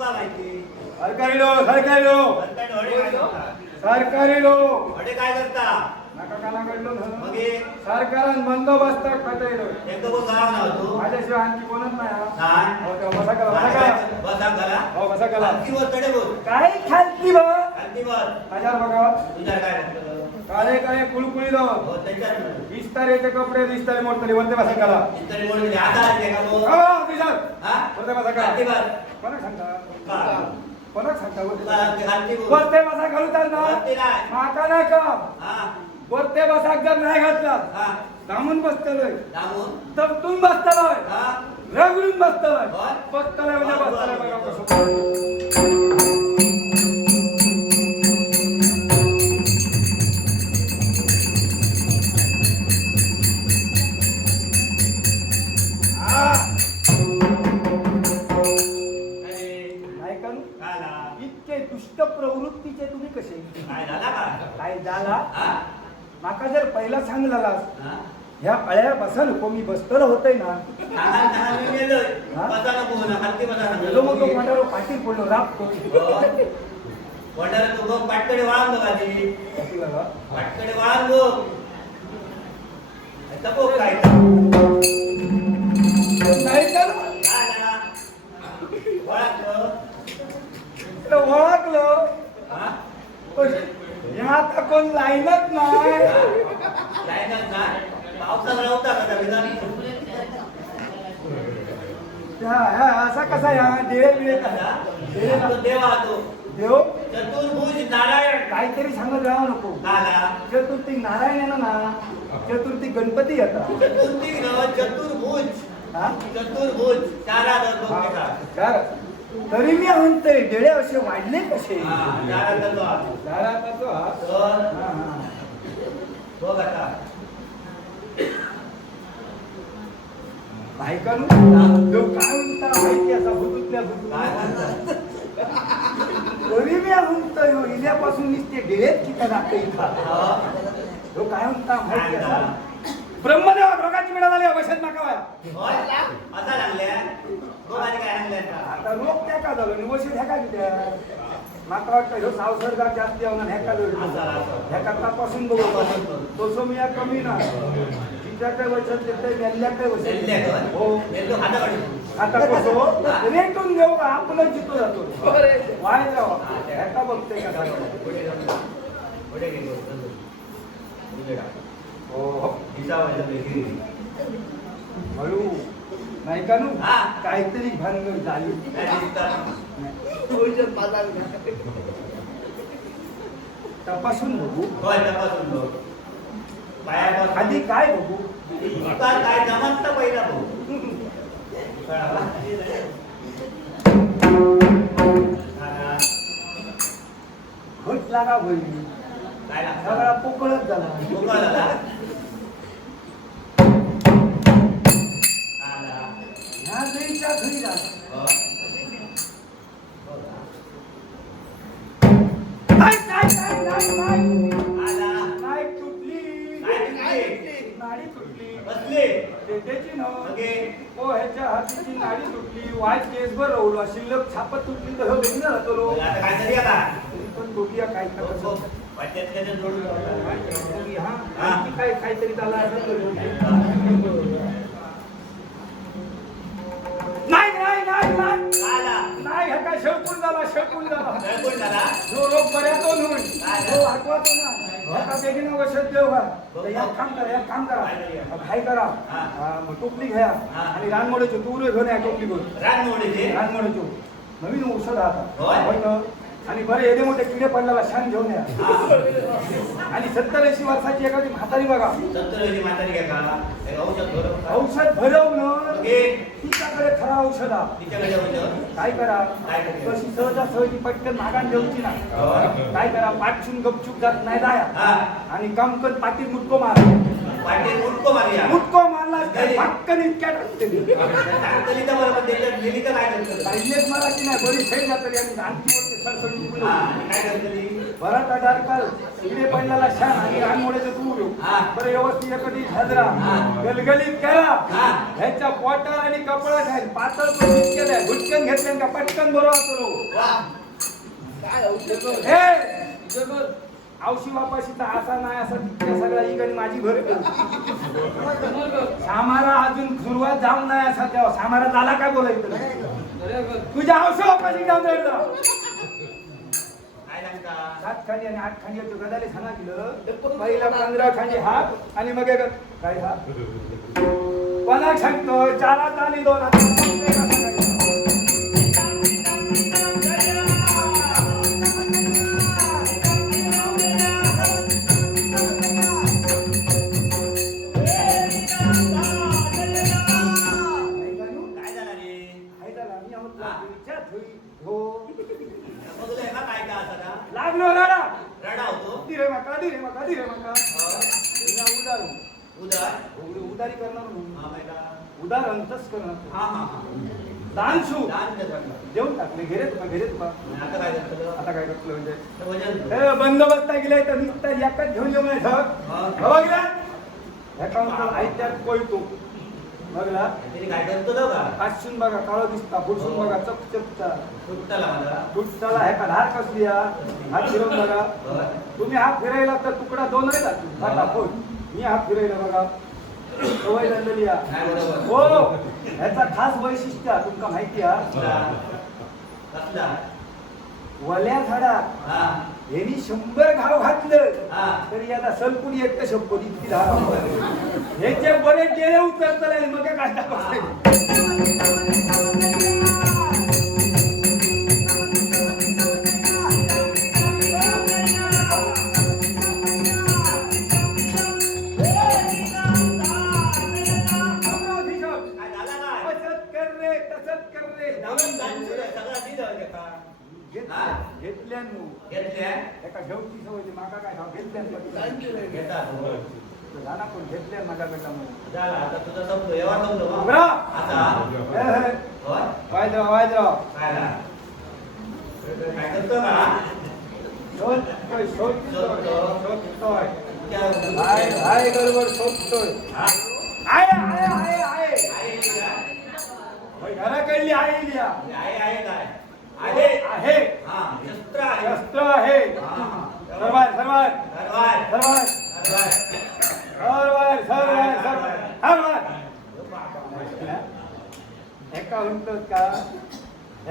सरकारी लोक सरकारी लोक सरकारी हडे काय करता सरकारी लोक हडे काय करता सरकारान बंदोबस्त एकदा गाव ना माझ्याशिवाय आणखी कोणच नाही हा. सांग हो, तेव्हा बसा करा बसा करा. बसा घाला हो बसा करा. खालती वर तडे बोल काय खालती बा खालती वर. माझ्यावर बघा. तुझ्या काय काळे काळे कुळकुळी हो विस्तारेचे कपडे विस्तारे मोडतले वरते बसा करा. इतर म्हणून आता आले का भाऊ? हो, हा? वरते बसा खालती कोणाक सांगता? कोणाक सांगता? वरते? ते खालती बोल. वरते बसा घालूतात ना. वरती नाही. माका नाही का हा, वरते बसा जर नाही घातला हा. दामून बसतलोय? तपतून बसतलोय हा? रगडून बसतलोय? बसतलोय म्हणजे बसतलोय बघा. कसं. इतके दुष्ट प्रवृत्तीचे तुम्ही कसे काय झाला? काय झाला हा? माका जर पहिला सांगलास? ह्या अळ्या बसा नको मी बसतलो होतय ना. गेलो मग तो पडलो राब हो. वडाला तू पाटकडे वळाल पाटकडे बघ. काय. ओळखलो हा? ह्या आता कोण लाईनच नाही. लाईनच का त्या असा कसा या देव बिळे कसा? देव. तो देव चतुर्भुज नारायण. काहीतरी सांगत राहा नको. चतुर्थी नारायण आहे ना चतुर्थी गणपती येतात चतुर्थी चतुर्भुज. हा? चतुर्भुज. चारा चार. तरी मी म्हणतोय डेळे असे वाढले कसे? तो तो काय म्हणता माहिती असा भुतुतल्या? तरी मी म्हणतोय हो, इल्यापासून नुसते डेळेत की राहते इथं. हा? तो काय म्हणता माहिती असा. ब्रह्मदेवा रोगाची मिळा झाली अवश्यात नका व्हाया. होय? असा लागल्या दोघांनी काय लागल्या आता? रोग त्या का झालो निवशीत ह्या का कित्या माका वाटतं ह्यो सावसर्गात जास्ती होणार ह्या का. ह्या तपासून बघू तो मी या कमी ना तिच्या काय वचन देतोय मेल्ल्या काय गं? हो. आता कसं रेटून घेऊ का आपण जितो जातो वाय जावा बघतोय का झालं? पुढे जाऊन. पुढे गेलो. जा. हो. हळू नाही का नू हा. काहीतरी भानगड झाली? तपासून बघू तपासून बघ. आधी काय बघू काय जमत तर पहिला भाऊ? हा, लागा होईल काय लागतं? सगळा पोकळच झाला. झाला? ह्या घरीच्या घरी झाला हो. हो हातीची नाडी तुटली. वाईट केसभर रवलो शिल्लक छापत तुटली. तर हो बेगीन राहतो लो. आता काय तरी आता? पण बघूया काय हो, हो. त्याच्यात जोडून हा. हा. काय काहीतरी त्याला. नाही नाही नाही नाही ह्या काय शेवटून झाला शेवटून झाला? जो रोग बऱ्यातून होईल काय? तो आठवतो ना आता बेगीन औषध देऊ का एक काम करा एक काम करा काय करा हा. हा, टोपली घ्या हा. आणि रानमोडीची तूर घेऊन या टोपली घेऊन रानमोडीचे रानमोडीची नवीन औषध आता? आणि बरं एवढे मोठे किडे पडलेला शान घेऊन या. आणि सत्तर ऐंशी वर्षाची एखादी म्हातारी बघा. सत्तरची म्हातारी औषध औषध भरवणं ओके. तिच्याकडे खरा औषध हा. काय करा? काय करूया? कशी सहजासहजी पटकन मागान देऊची ना. होय. काय करा? पाठशून गपचूप जात नाही जाया हा. आणि कमकन पाटील मुटको मार. मारूया. मुटको मारला काय पटकन इतक्या टाकते टाकतली तर बरोबर त्याच्यात लिहिली तर काय करतो पाहिजेच मला की नाही बरी फेल जातली आणि आणखी सरसरी उकळू. आणि काय करतली बराच आधार काल इकडे पडलेला शान आणि रानमोड्याचं दूर. बरं व्यवस्थित एकटी हजरा. गलगलीत करा. हा. ह्याच्या पोटावर आणि कपडा खाईल पातळ तो केलाय भुटकन घेतल्यान का पटकन बरोबर करू हे! औशी वापाशीचा असा नाही असा त्या सगळा इकडे माझी घर सामारा अजून सुरुवात जाऊन नाही असा तेव्हा. सामारा झाला काय बोलायचं? तुझ्या औषध वापाशी जाऊन रडला सात खांडी आणि आठ खांडी तू गदाले सांगा दिलं पहिला पंधरा खांडी हात आणि मग एक काय हात कोणाक सांगतो? चारात आणि दोन हात. मका दिरे मका दिरे मका. हो. उदार उदार? उदारी करणार हा. माहिती का? उदार अंतच करणार हा. हा हा दान शू दान. देऊन टाकले. घेरेत का घेरेत का आणि आता काय करतो आता काय करतलं म्हणजे? ए, बंदोबस्त गेलाय तर नुसता एकाच घेऊन येऊ नये हा. बघला ह्याचा म्हणतो ऐत्यात कोयतो बघला. का बघा? काळं दिसता. फुटसून बघा चपचपचा सुट्टाला मला फुटसाला ह्याका धार कसली हा हात फिरवून बघा. तुम्ही हात फिरायला तर तुकडा दोन नाही जातो. हा. मी हात फिरायला बघा. सवय झालेली हा हो. ह्याचा खास वैशिष्ट्य हा, तुमका माहिती हा वल्या झाडात हा. यांनी शंभर घाव घातलं. तरी आता सलकुडी एक शंभर इतकी धारा ह्याचे बरेच गेले उतरतले मग काय टाकायचं काय काय. जाणार कोण घेतल्या माझ्या बेटामध्ये झाला आता तुझा संपलो मग. उघडा. आता होय? वायद्राव वायद्राव काय झाला? करतो का शोधतोय शोधतोय शोधतोय क्या हाय हाय शोधतोय? होय, घराकडली आहे लिया आहे आहे आहे आहे हा शस्त्र आहे शस्त्र आहे. सरवार सरवार. सरवार. सरवार. सरवार. सरवार सरवार एका म्हणतात का?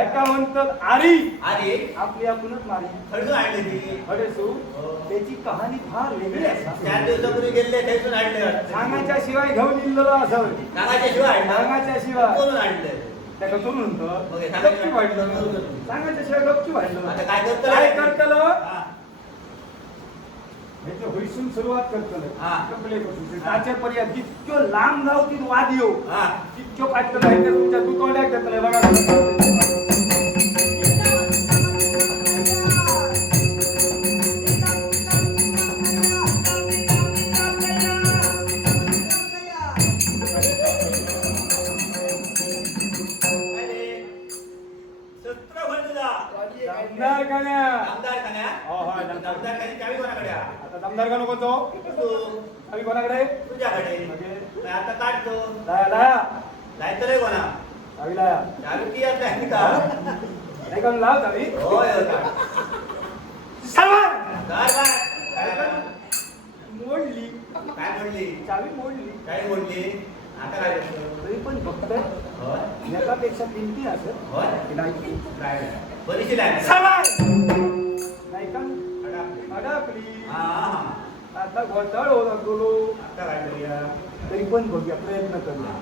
एका म्हणतात आरी. आधी आपली आपणच मारी. खडून आणले ती. अरे सू त्याची कहाणी फार वेगळी असा चार दिवसापूर्वी गेले आणले. सांगाच्या शिवाय घेऊन इल्लो असं. नागाच्या शिवाय. सांगाच्या शिवाय. कोण आणलं? त्या कसून म्हणतो सांगाच्या शिवाय. गपची वाढलं. काय करतो काय करतलं? हा. ह्याचं होईसून सुरुवात करतलं हा. कपले कसून त्याच्या पर्यंत जितकं लांब जाऊ तिथं वाद येऊ हा. तितकं पाठलं नाही तर तुमच्या दुतोंड्यात घेतलं बघा चावी कोणाकडे आहे? आता दमदार का नको तो? तू. आम्ही कोणाकडे तुझ्याकडे. नाही, आता काढतो. लाया लाया. जायचं रे कोणा. आम्ही लाया. चावी की आता आहे का? नाही का लाव चावी होय होय काढ. सर्वात काय काय? मोडली. काय म्हणली चावी मोडली. काय म्हणली आता काय करतो? तरी पण फक्त होय. एकापेक्षा किमती असत होय. नाही. काय बरीचशी लागली सर्वात नाही का? अडकली. आता घोटाळ होऊ लागलो आता करूया तरी पण बघूया प्रयत्न करूया.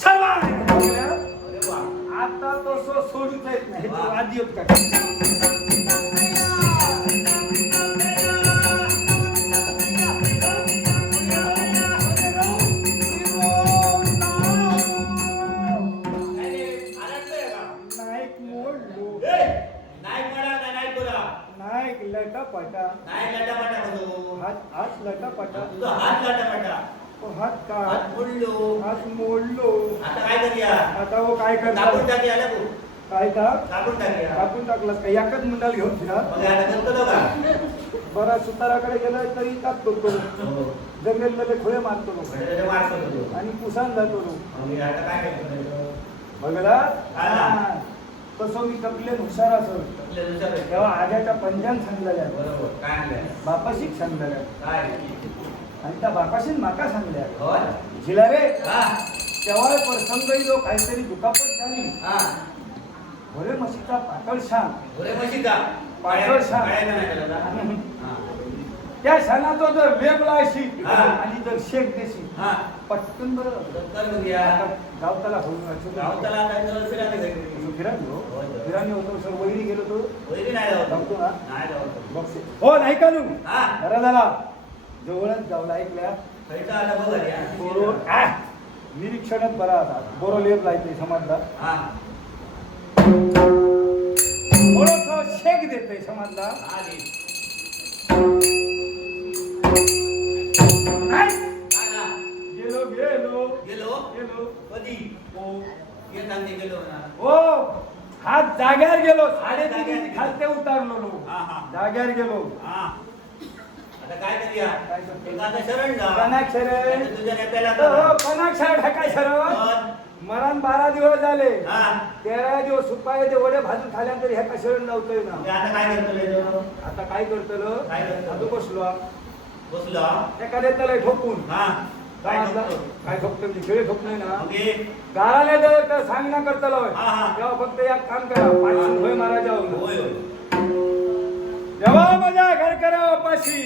सर्वांनी बघूया. अरे वा. आता तो सो सोडूच येत नाही आधी होत का? लटापटा. नाईक लटापटा करू. हात हात लटापटा. तुझा हात लटापटा. ओ, हात का हात मोडलो. हात मोडलो. आता काय करूया? आता वो काय कापून करता टाकी आलं तू? काय का कापून टाकूया. कापून टाकलास का? याकच मुंडाल घेऊन फिरा. बरा सुताराकडे गेलं तरी ताक करतो. हो. जंगलमध्ये खुळे मारतो लोक होतो. आणि पुसान जातो लोक काय? बघला? तसं मी कपले हुशार असं. तेव्हा आजाच्या पंजान सांगलेल्या. बरोबर काय आणलंय? बापाशीच सांगलेल्या. काय आणि त्या बापाशीच माका सांगल्या? झिला रे? हा. तेव्हा प्रसंग जो काहीतरी दुखापत झाली. हा. भोरे म्हशीचा पातळ शान. घोडे म्हशीचा? पाठवर शान. त्या शानातो जर वेगळा अशी हा. आणि जर शेक देशी हा पटकन बरं कर बघूया गावताला होऊन गावताला जायचं घरी. होय, होय. फिरांनी होतो सर वैरी गेलो तो वैरी नाही जाऊ. जाऊतो ना नाही जाऊ. बघ हो नाही का हा. जरा झाला जवळच जाऊला ऐकल्या खायचं आलं बघ घरी, बोरो हा. आ, निरीक्षणात बरा आता बोरो लेप लायते समाजला हा. थोडस शेक देते समाजला हा, हा ना. गेलो गेलो. गेलो? गेलो. कधी? हो. येताना गेलो ना. हो. हात जाग्यावर गेलो. साडे जाग्यावर खालते उतारलो लो हा, हा. जाग्यावर गेलो. हा. आता काय करूया? काय करतो? शरण जा. कनाक शरण. नाहीतर तुझ्या नेत्याला हो. कनाक शाळ ढकाय मरण बारा दिवस झाले. हा. तेरा दिवस सुपाय ते वडे भाजून खाल्यानंतर ह्या कशरण लावतोय ना. आता काय करतो? आता काय करतलो काय करतलो? आता बसलो. बसलो. एखाद्या त्याला ठोकून. हा. काय काय काय ठोकतो मी खेळ ठोकलोय ना? ये. गाळाला जर तर सांग ना करतलो हा, हा. तेव्हा फक्त एक काम करा पाचशे होय महाराजा होय होय. जेव्हा माझ्या घर करा पाशी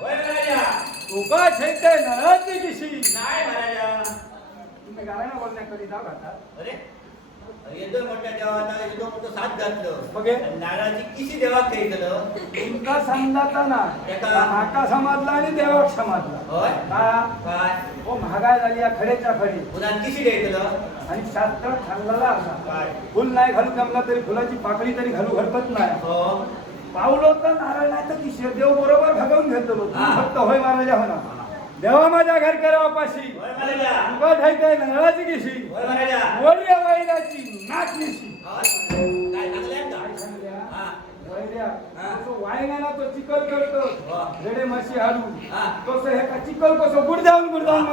होय महाराजा. तुका ठेवते नराची किशी नाही महाराजा. तुम्ही गाणं बोलण्याकडे जाऊ आता. अरे. मोठ्या देवाला येतो मोठं साथ घातलं. बघे. नारळाची किशी देवाक खेळतलं? तुमका समजाता ना एका- माका समाजला आणि देवाक समाजला. होय? का? काय? हो महागाय झाली या खडेच्या खडी. पुन्हा किशी आणि शास्त्र खाल्लेला असा. फुल नाही घालू जमला तरी फुलाची पाकळी तरी घालू घडत नाही. हो. पावलो तर नारळ नाही तर किशोर देव बरोबर भगवून घेतलो. फक्त होय महाराजा हो ना. देवा माझ्या घर करा पाशी होय महाराजा. तुका ठायते नारळाची किशी होय. महाराजा वड्या वैराची हा. तो वायनाला तो चिकल करतो. वा. रेडे म्हशी हाडू. तसं हे का चिकल कसं गुडजाऊन गुडजाऊन